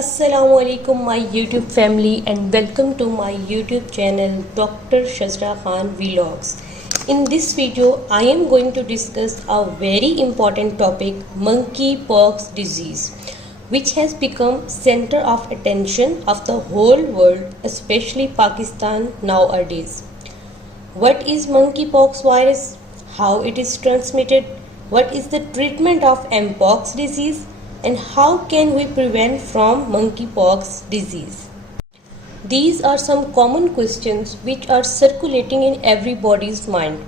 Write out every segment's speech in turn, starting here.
Assalamu alaikum my YouTube family and welcome to my YouTube channel Dr. Shazra Khan Vlogs. In this video I am going to discuss a very important topic, monkeypox disease, which has become center of attention of the whole world, especially Pakistan nowadays. What is monkeypox virus? How it is transmitted? What is the treatment of mpox disease? And how can we prevent from monkeypox disease? These are some common questions which are circulating in everybody's mind.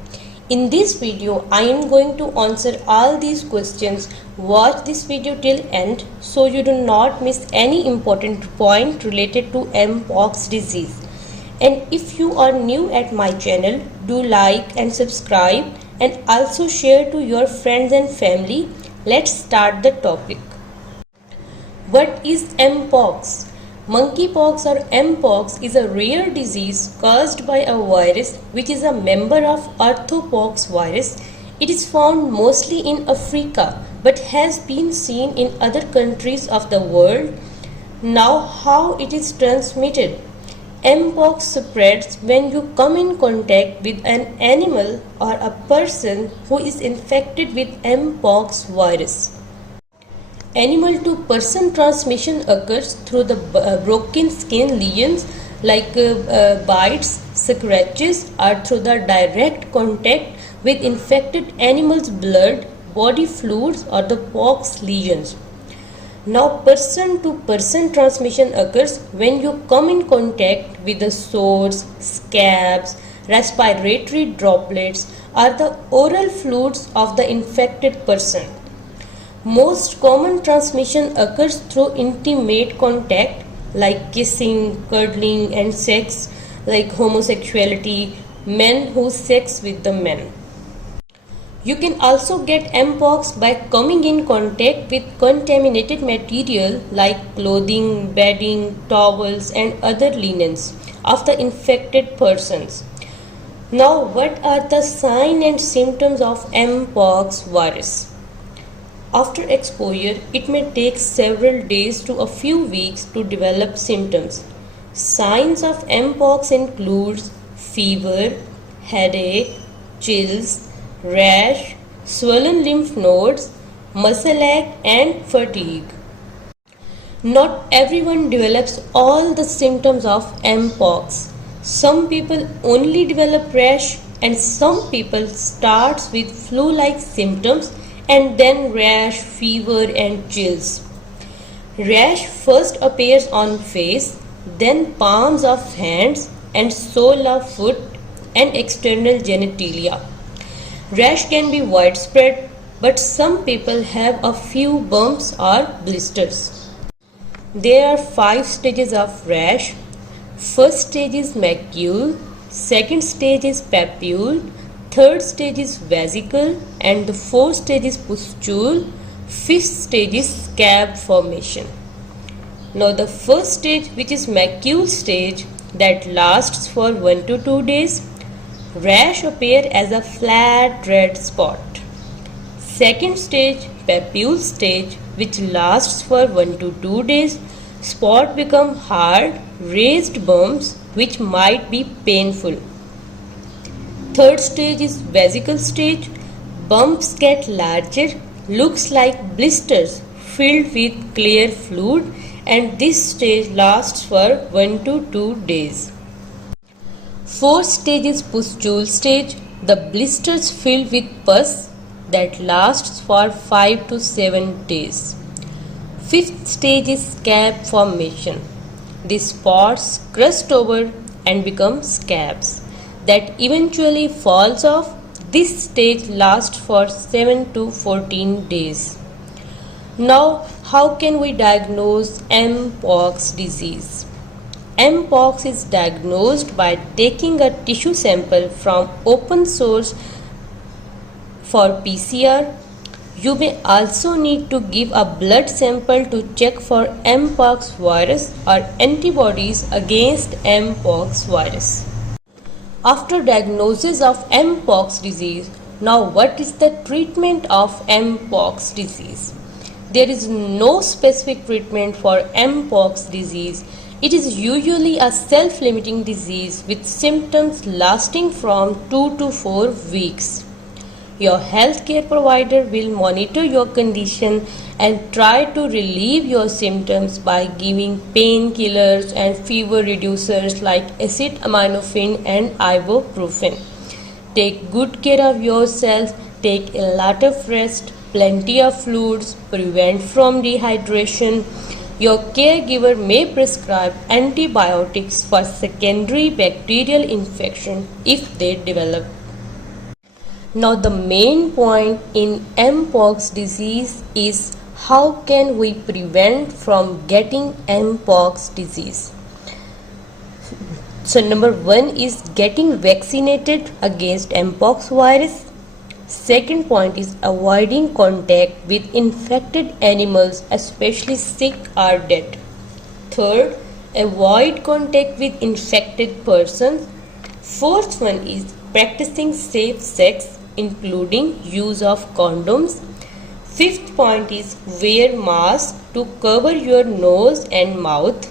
In this video, I am going to answer all these questions. Watch this video till end so you do not miss any important point related to mpox disease. And if you are new at my channel, do like and subscribe and also share to your friends and family. Let's start the topic. What is mpox? Monkeypox or mpox is a rare disease caused by a virus which is a member of orthopox virus. It is found mostly in Africa but has been seen in other countries of the world. Now, how it is transmitted? Mpox spreads when you come in contact with an animal or a person who is infected with mpox virus. Animal to person transmission occurs through the broken skin lesions like bites, scratches, or through the direct contact with infected animal's blood, body fluids, or the pox lesions. Now, person to person transmission occurs when you come in contact with the sores, scabs, respiratory droplets, or the oral fluids of the infected person. Most common transmission occurs through intimate contact like kissing, cuddling, and sex, like homosexuality, men who sex with the men. You can also get mpox by coming in contact with contaminated material like clothing, bedding, towels, and other linens of the infected persons. Now, what are the signs and symptoms of mpox virus? After exposure, it may take several days to a few weeks to develop symptoms. Signs of mpox include fever, headache, chills, rash, swollen lymph nodes, muscle ache, and fatigue. Not everyone develops all the symptoms of mpox. Some people only develop rash, and some people start with flu-like symptoms and then rash, fever, and chills. Rash first appears on face, then palms of hands and sole of foot and external genitalia. Rash can be widespread, but some people have a few bumps or blisters. There are 5 stages of rash. First stage is macule, second stage is papule, third stage is vesicle, and the fourth stage is pustule. Fifth stage is scab formation. Now the first stage, which is macule stage, that lasts for 1 to 2 days. Rash appear as a flat red spot. Second stage, papule stage, which lasts for 1 to 2 days. Spot become hard, raised bumps which might be painful. Third stage is vesicle stage. Bumps get larger, looks like blisters filled with clear fluid, and this stage lasts for 1 to 2 days. Fourth stage is pustule stage. The blisters filled with pus that lasts for 5 to 7 days. Fifth stage is scab formation. The spots crust over and become scabs that eventually falls off. This stage lasts for 7 to 14 days. Now, how can we diagnose mpox disease? Mpox is diagnosed by taking a tissue sample from open source for PCR. You may also need to give a blood sample to check for mpox virus or antibodies against mpox virus. After diagnosis of mpox disease, now what is the treatment of mpox disease? There is no specific treatment for Mpox disease. It is usually a self-limiting disease with symptoms lasting from 2 to 4 weeks. Your healthcare provider will monitor your condition and try to relieve your symptoms by giving painkillers and fever reducers like acetaminophen and ibuprofen. Take good care of yourself, take a lot of rest, plenty of fluids, prevent from dehydration. Your caregiver may prescribe antibiotics for secondary bacterial infection if they develop. Now the main point in Mpox disease is how can we prevent from getting Mpox disease. So number 1 is getting vaccinated against Mpox virus. Second point is avoiding contact with infected animals, especially sick or dead. Third, avoid contact with infected persons. Fourth one is practicing safe sex, including use of condoms. Fifth point is wear mask to cover your nose and mouth.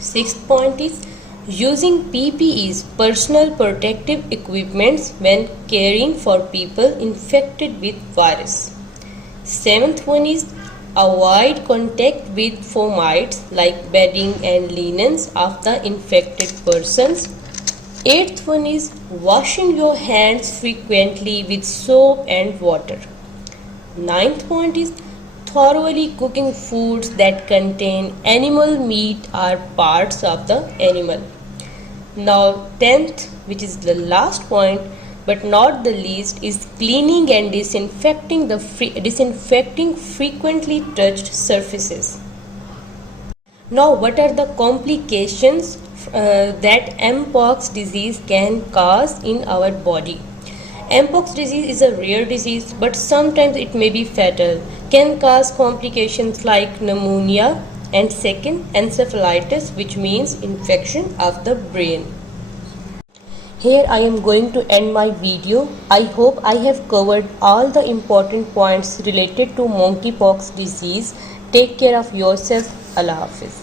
Sixth point is using PPEs, personal protective equipments, when caring for people infected with virus. Seventh one is avoid contact with fomites like bedding and linens of the infected persons. Eighth one is washing your hands frequently with soap and water. Ninth point is thoroughly cooking foods that contain animal meat or parts of the animal. Now 10th, which is the last point but not the least, is cleaning and disinfecting frequently touched surfaces. Now what are the complications that Mpox disease can cause in our body? Mpox disease is a rare disease, but sometimes it may be fatal, can cause complications like pneumonia, and second, encephalitis, which means infection of the brain. Here I am going to end my video. I hope I have covered all the important points related to monkeypox disease. Take care of yourself. Allah Hafiz.